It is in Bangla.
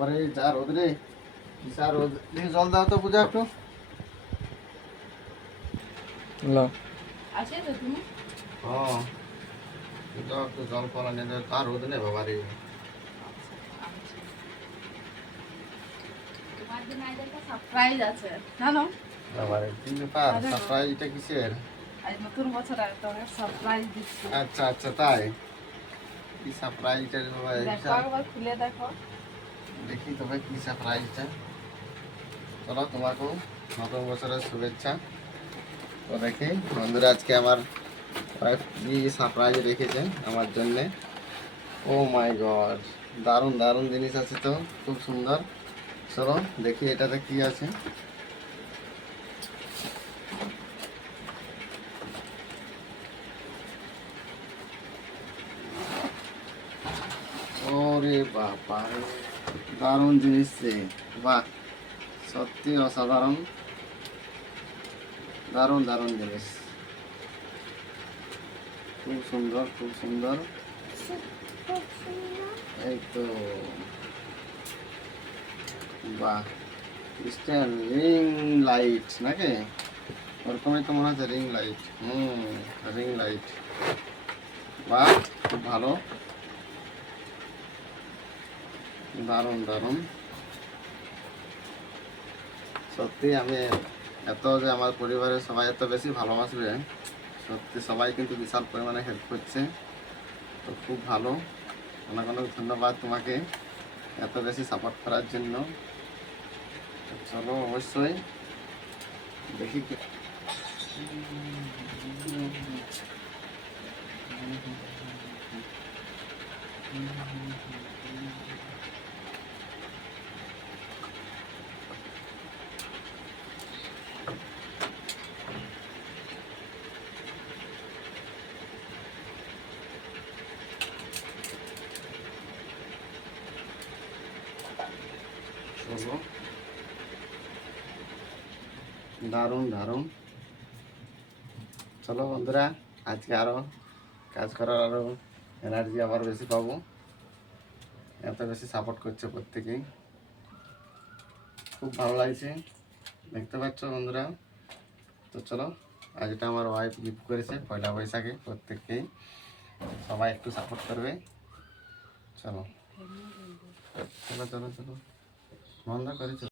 বাবারে যা রোদ রে, বিশাল রোদ। দেখি জল দাও তো পূজা একটু। আছে তো তুমি? হ্যাঁ, দাও একটু জল কলা নিয়ে দাও। তার রোদ নেই বাবারে। তোমার জন্য আজ একটা সারপ্রাইজ আছে জানো? বাবারে কি ব্যাপার? আরে সারপ্রাইজ এটা কিসের? আজ নতুন বছর আর তোমাকে সারপ্রাইজ দিচ্ছি। আচ্ছা আচ্ছা, তাই কি সারপ্রাইজটা রে বাবা? দেখো একবার খুলে দেখো। দেখি তবে কি সারপ্রাইজটা। চলো, তোমাকেও নতুন বছরের শুভেচ্ছা। তো দেখি বন্ধুরা, আজকে আমার ওয়াইফ কি সারপ্রাইজ রেখেছে আমার জন্যে। ও মাই গড, দারুণ দারুণ জিনিস আছে তো, খুব সুন্দর। চলো দেখি এটাতে কি আছে। ওরে বাবা, দারুণ জিনিস রে। বাহ, সত্যি অসাধারণ, দারুণ দারুণ জিনিস। খুব সুন্দর খুব সুন্দর। এই তো, বাহ, স্ট্যান্ড রিং লাইট নাকি? ওরকমই তো মনে হচ্ছে, রিং লাইট। Ring light. বাহ, খুব ভালো, দারুণ দারুণ। সত্যি আমি এত যে আমার পরিবারের সবাই এত বেশি ভালোবাসবে, সত্যি সবাই কিন্তু বিশাল পরিমাণে হেল্প করছে। তো খুব ভালো, অনেক অনেক ধন্যবাদ তোমাকে এত বেশি সাপোর্ট করার জন্য। তো চলো অবশ্যই দেখি কি। চলো, দারুণ দারুণ। চলো বন্ধুরা, আজকে আরো কাজ করার আরো এনার্জি আবার বেশি পাবো। এত বেশি সাপোর্ট করছে প্রত্যেকেই, খুব ভালো লাগছে, দেখতে পাচ্ছ বন্ধুরা। তো চলো, আজ এটা আমার ওয়াইফ গিফট করেছে পয়লা বৈশাখে প্রত্যেককেই। সবাই একটু সাপোর্ট করবে। চলো চলো চলো চলো, বন্ধ করেছো।